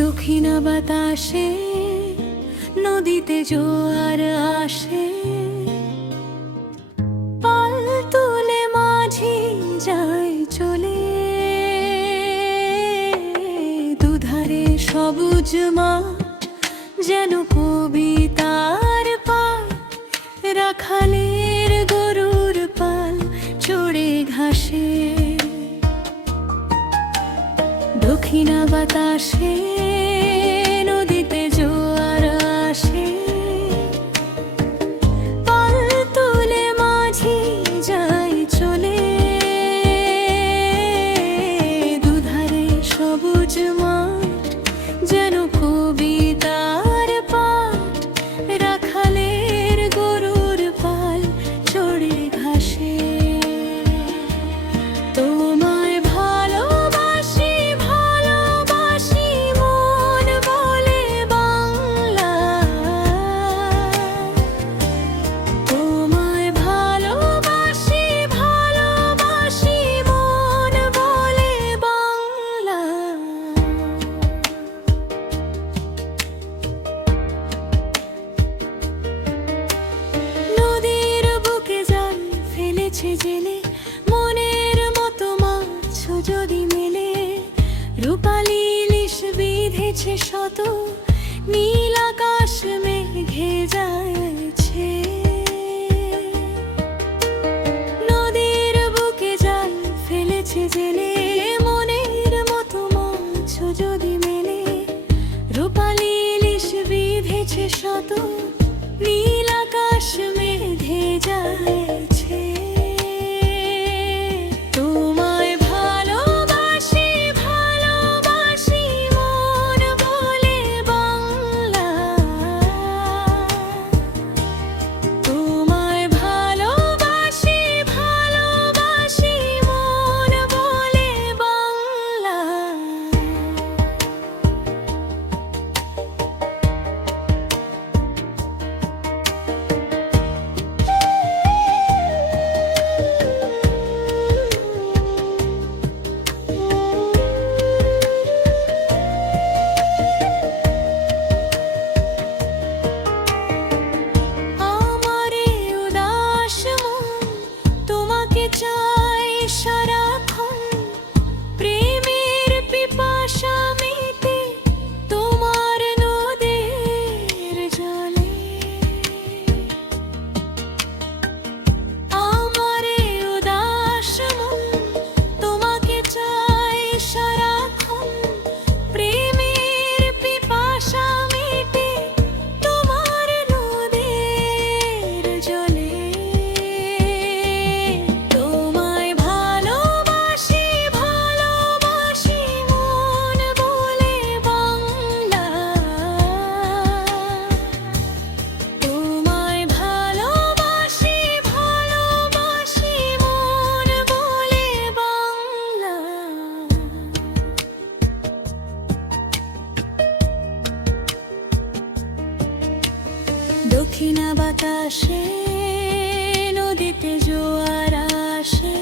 দক্ষিণা বাতাসে নদীতে জোয়ার আসে, পাল তুলে মাঝি যায় চলে। দুধারে সবুজ মাঠ যেন কবিতার পাল, রাখালের গরুর পাল চড়ে ঘাসে। দক্ষিণা বাতাসে নদীতে জোয়ার আসে, পাল তুলে মাঝি যায় চলে। দুধারে সবুজ মাঠ যেন কবিতার পাঠ, রাখালের গরুর পাল চড়ে ঘাসে। তোমায় ভালোবাসি ভালোবাসি মন বলে বাংলা, তোমায় ভালোবাসি ভালোবাসি মন বলে বাংলা। নদীর বুকে জাল ফেলেছে জেলে, মনের মতো মাছ যদি মেলে। রূপালি ইলিশ বিঁধেছে শত, নীল আকাশ মেঘে যাচ্ছে। নদীর বুকে জাল ফেলেছে জেলে, মনের মতো মাছ যদি মেলে। রূপালি ইলিশ বিঁধেছে শত, নীল আকাশ মেঘে যাচ্ছে। তোমায় ভালোবাসি ভালোবাসি মন বলে বাংলা, তোমায় ভালোবাসি ভালোবাসি মন বলে বাংলা। আমারে উদাস মন তোমাকে চাই সারাক্ষণ, প্রেমের পিপাসা মেটে তোমার নদের জলে। আমারে উদাস মন তোমাকে চাই সারাক্ষণ, প্রেমের পিপাসা মেটে তোমার নদের জলে। তোমায় ভালোবাসি ভালোবাসি মন বলে বাংলা, তোমায় ভালোবাসি ভালোবাসি মন বলে বাংলা। দক্ষিণা বাতাসে নদীতে জোয়ার আসে,